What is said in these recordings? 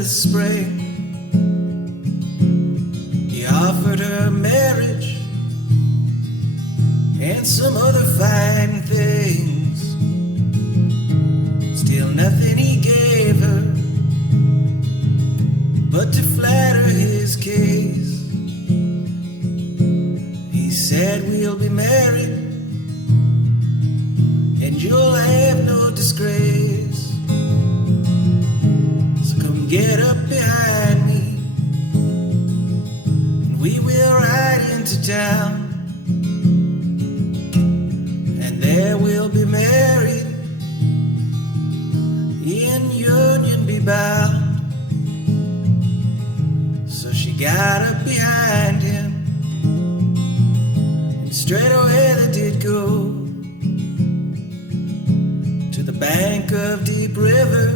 this spring. He offered her marriage and some other fine things. Still nothing he gave her but to flatter his case. He said, we'll be married and you'll have no disgrace. So come get up behind me and we will ride into town. And there we'll be married, in union be bound. So she got up behind him, and straight away they did go to the bank of deep river,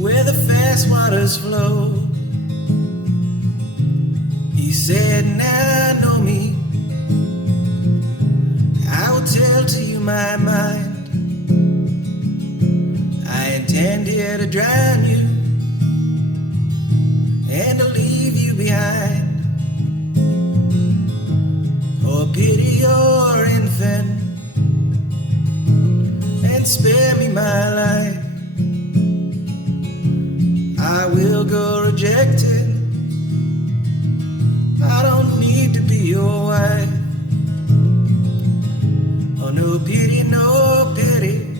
where the fast waters flow. He said, now know me, I will tell to you my mind. I intend here to drown you and to leave you behind. Oh, pity your infant and spare me my life. I will go rejected, I don't need to be your wife. Oh, no pity, no pity,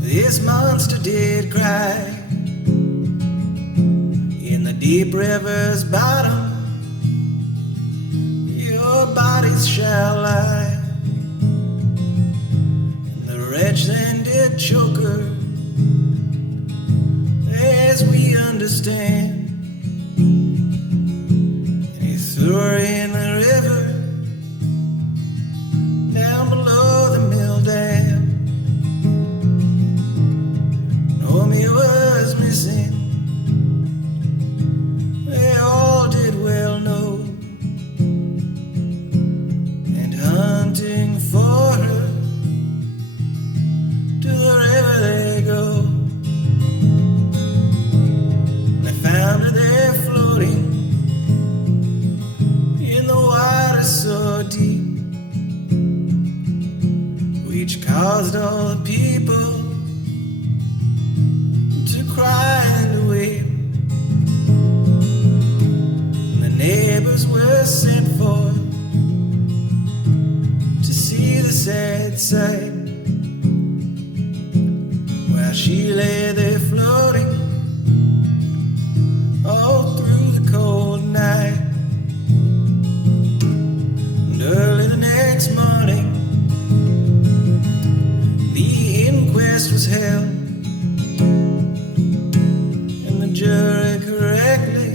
this monster did cry. In the deep river's bottom, your bodies shall lie. And the wretch then did choke her, as we understand. And he threw her in the river, down below the mill dam. Naomi was missing, they all did well know, and hunting for her, to the river they go. They found her there floating in the water so deep, which caused all the people to cry and to weep. And the neighbors were sent for to see the sad sight, while she lay there floating all through the cold night. And early the next morning, the inquest was held, and the jury correctly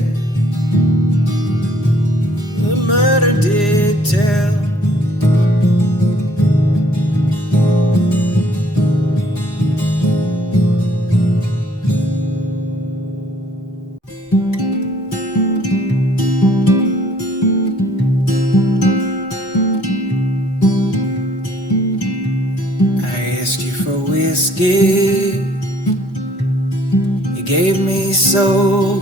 the murder did tell. Whiskey, you gave me soul.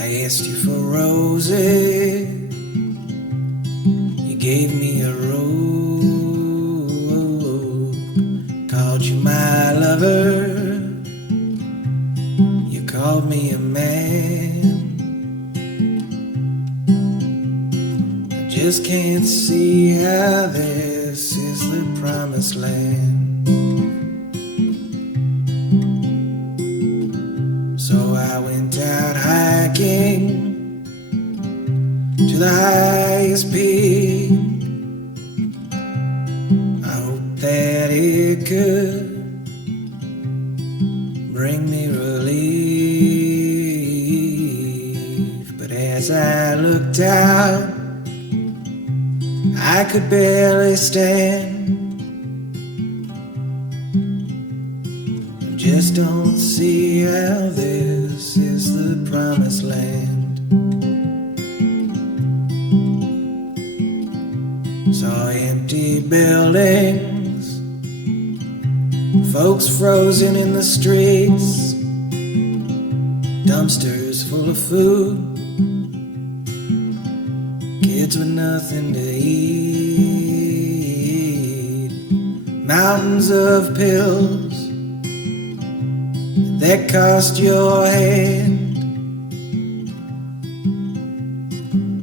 I asked you for roses, you gave me a robe. Called you my lover, you called me a man. I just can't see how this is the promised land. So I went out hiking to the highest peak. I hoped that it could bring me relief, but as I looked out, I could barely stand. I just don't see how this is the promised land. Saw empty buildings Folks frozen in the streets, dumpsters full of food, kids with nothing to eat, mountains of pills that cost your hand.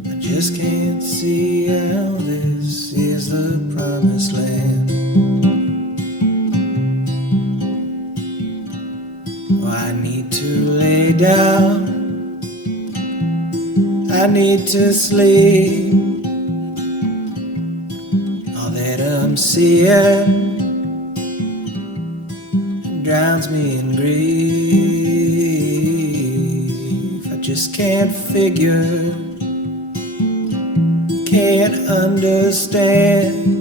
I just can't see how this is the promised land. Oh, I need to lay down, I need to sleep. All that I'm seeing drowns me in grief. I just can't figure, can't understand.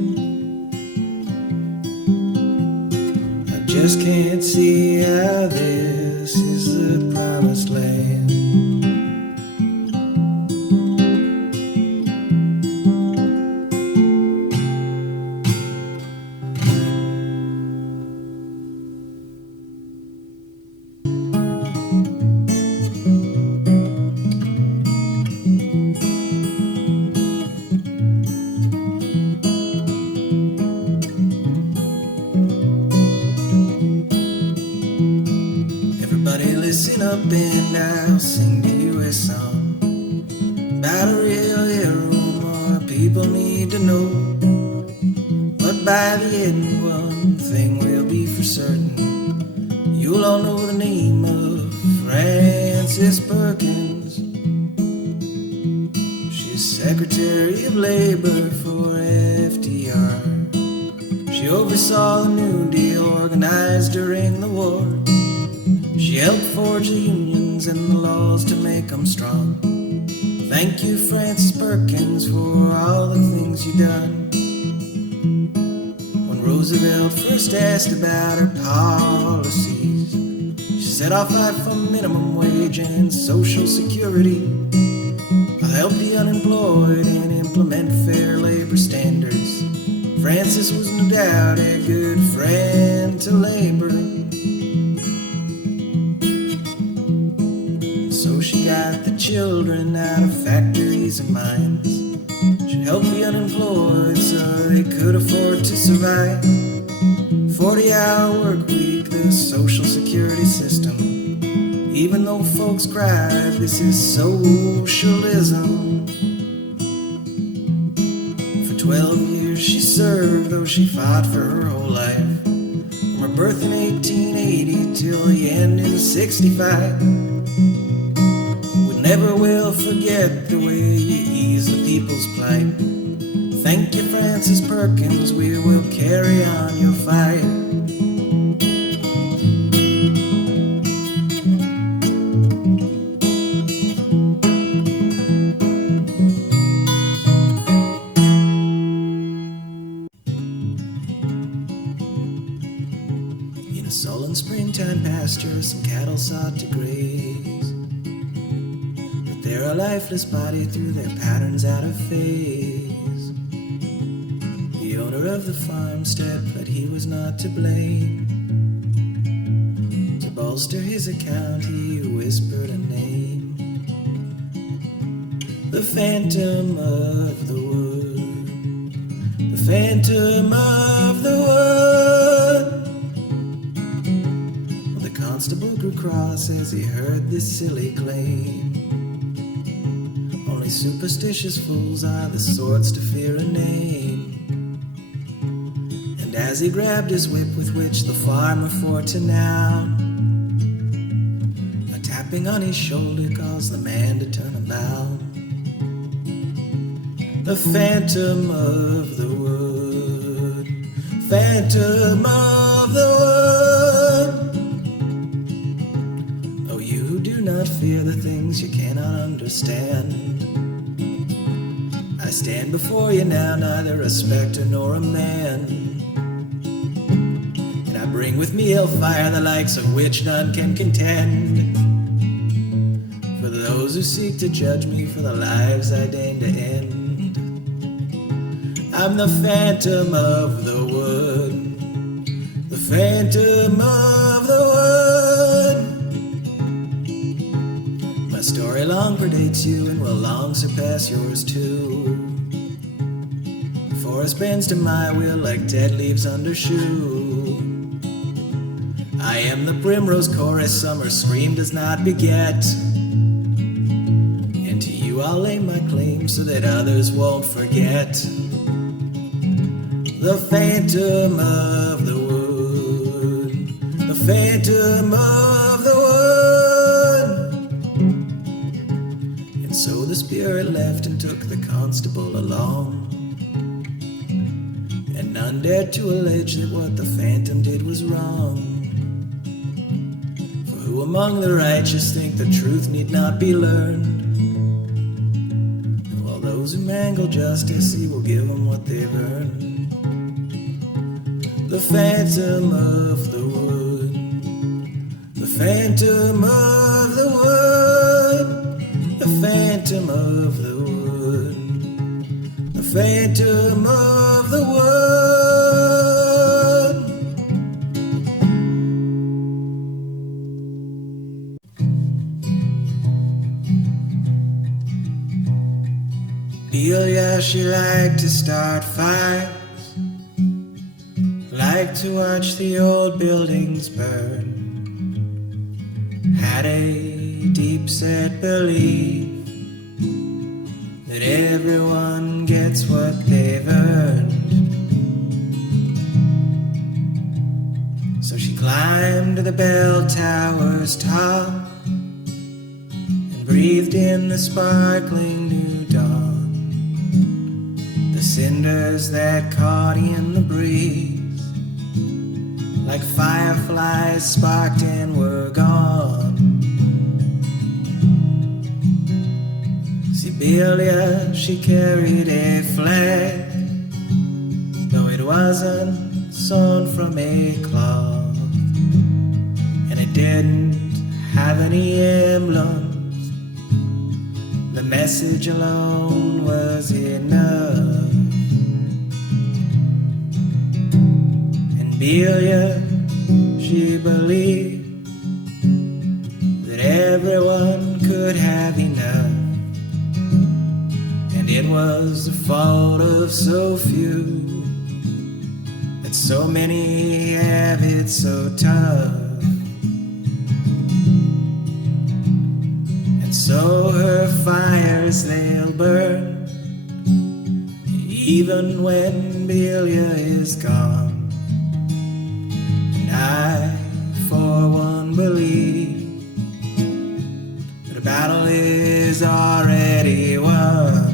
I just can't see how this is the promised land. Listen up and I'll sing to you a song about a real hero more people need to know. But by the end, one thing will be for certain: you'll all know the name of Frances Perkins. She's Secretary of Labor for FDR. She oversaw the New Deal organized during the war. She helped forge the unions and the laws to make them strong. Thank you, Frances Perkins, for all the things you've done. When Roosevelt first asked about her policies, she said, "I'll fight for minimum wage and Social Security. I'll help the unemployed and implement fair labor standards." Frances was no doubt a good friend to labor. So she got the children out of factories and mines. She helped the unemployed so they could afford to survive. 40-hour work week, the Social Security system. Even though folks cried, this is socialism. For 12 years she served, though she fought for her whole life. From her birth in 1880 till the end in 65. Never will forget the way you ease the people's plight. Thank you, Frances Perkins, we will carry on your fight. In a sullen springtime pasture, some cattle sought to graze. They're a lifeless body through their patterns out of phase. The owner of the farmstead pled he was not to blame. To bolster his account he whispered a name: the Phantom of the Wood, the Phantom of the Wood. Well, the constable grew cross as he heard this silly claim. Only superstitious fools are the sorts to fear a name. And as he grabbed his whip with which the farmer for to now, a tapping on his shoulder caused the man to turn about. The Phantom of the Wood, Phantom of the Wood. Oh, you who do not fear the things you cannot understand, I stand before you now, neither a specter nor a man. And I bring with me hellfire, the likes of which none can contend. For those who seek to judge me for the lives I deign to end. I'm the Phantom of the Wood, the phantom of the wood. My story long predates you and will long surpass yours too. The forest bends to my will like dead leaves under shoe. I am the primrose chorus summer scream does not beget. And to you I'll lay my claim so that others won't forget. The phantom of the wood, the phantom of the wood. And so the spirit left and took the constable along. And none dared to allege that what the phantom did was wrong. For who among the righteous think the truth need not be learned? And while those who mangle justice, he will give them what they've earned. The phantom of the wood, the phantom of the wood, the phantom of the wood, the phantom of the wood. Belia, she liked to start fires, liked to watch the old buildings burn, had a deep-set belief that everyone gets what they've earned. So she climbed to the bell tower's top and breathed in the sparkling new dawn, the cinders that caught in the breeze like fireflies sparked and were gone. Sibylla, she carried a flag, though it wasn't sewn from a cloth, and it didn't have any emblems. The message alone was enough. Belia, she believed that everyone could have enough, and it was the fault of so few that so many have it so tough. And so her fires they'll burn, even when Belia is gone. I, for one, believe that a battle is already won.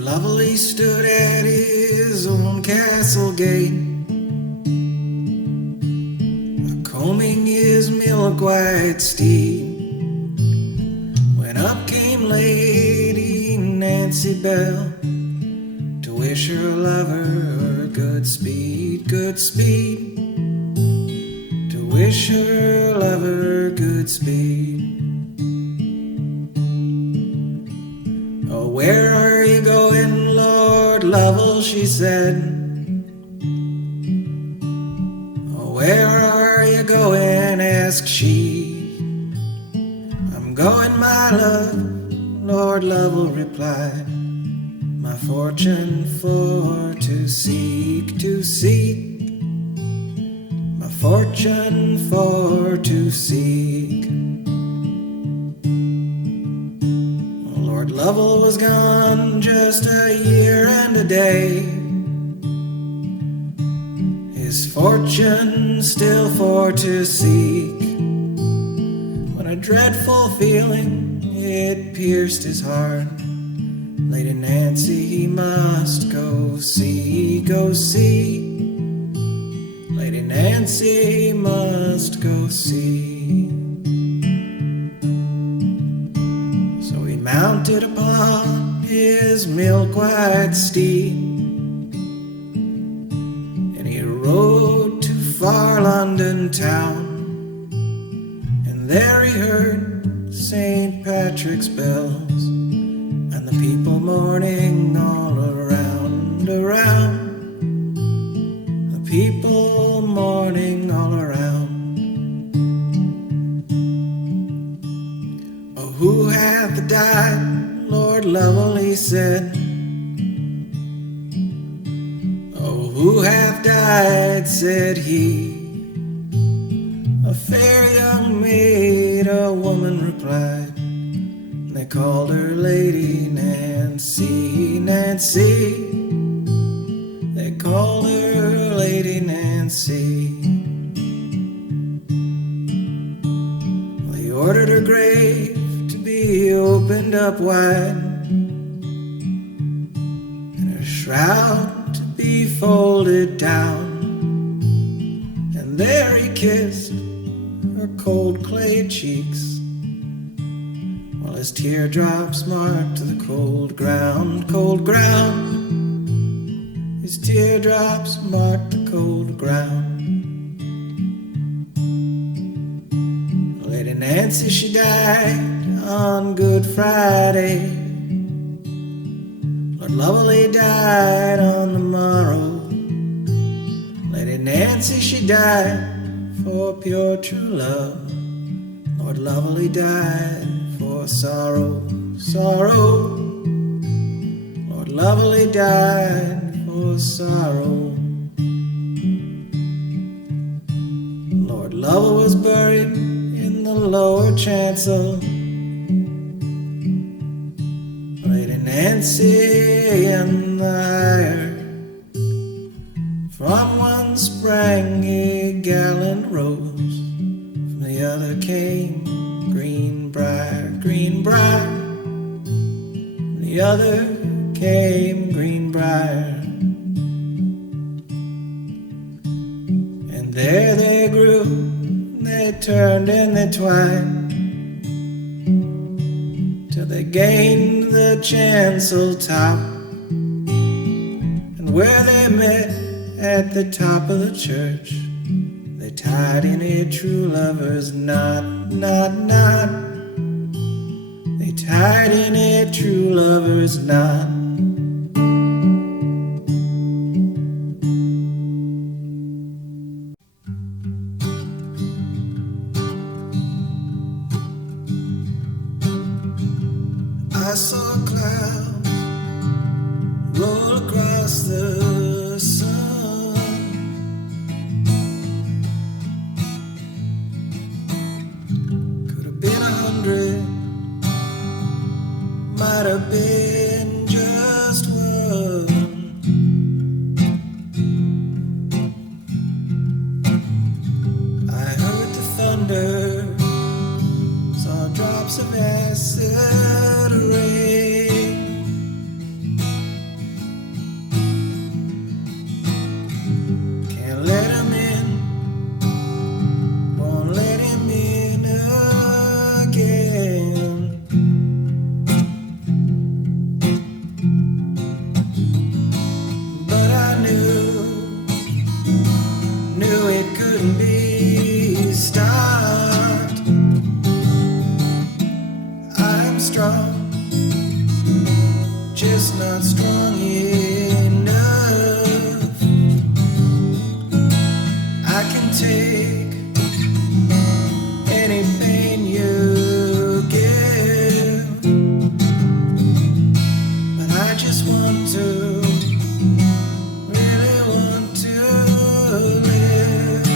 Lovely stood at his own castle gate, combing his milk-white steed, when up came Lady Nancy Bell to wish her lover Godspeed, Godspeed, to wish her lover Godspeed. Oh, where are you going, Lord Lovell, she said. Oh, where are you going, asked she. I'm going, my love, Lord Lovell replied, my fortune for to seek, my fortune for to seek. Lord Lovell was gone just a year and a day, his fortune still for to seek, when a dreadful feeling it pierced his heart Lady Nancy he must go see, go see. Lady Nancy he must go see. So he mounted upon his milk-white steed, and he rode to far London town. And there he heard St. Patrick's bells, and the people mourning all around, around. The people mourning all around. Oh, who hath died? Lord Lovell, he said. Oh, who hath died? Said he. A fair young maid, a woman replied. They called her Lady Nancy, Nancy. They called her Lady Nancy. They ordered her grave to be opened up wide, and her shroud to be folded down. And there he kissed her cold clay cheeks, while his teardrops marked the cold ground, cold ground. His teardrops marked the cold ground. Lady Nancy, she died on Good Friday. Lord Lovell, he died on the morrow. Lady Nancy, she died for pure true love. Lord Lovell, he died for sorrow, sorrow. Lord Lovell, he died for sorrow. Lord Lovell was buried in the lower chancel. Lady Nancy in the higher. From one sprang a gallant rose, from the other came Greenbrier, Greenbrier. From the other came Greenbrier. And there they grew, they turned and they twined, till they gained the chancel top. And where they met at the top of the church, they tied in a true lover's knot, knot, knot. They tied in a true lover's knot. I saw clouds roll across the sun. Could have been 100, might have been just one. I heard the thunder, saw drops of acid rain. Can't let him in, won't let him in again. But I knew it couldn't be stopped. I'm strong, just not strong enough. I can take any pain you give, but I just want to, really want to live.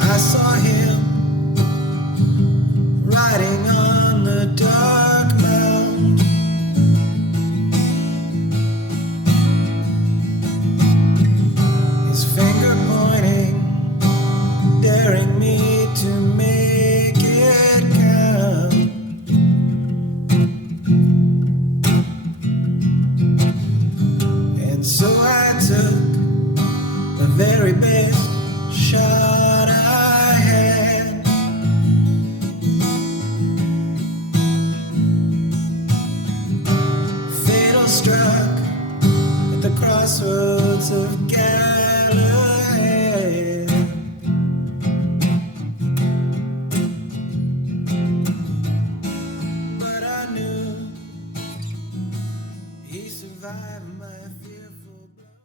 I saw him riding on the dark mount, I took the very best shot I had. Fatal struck at the crossroads of gas.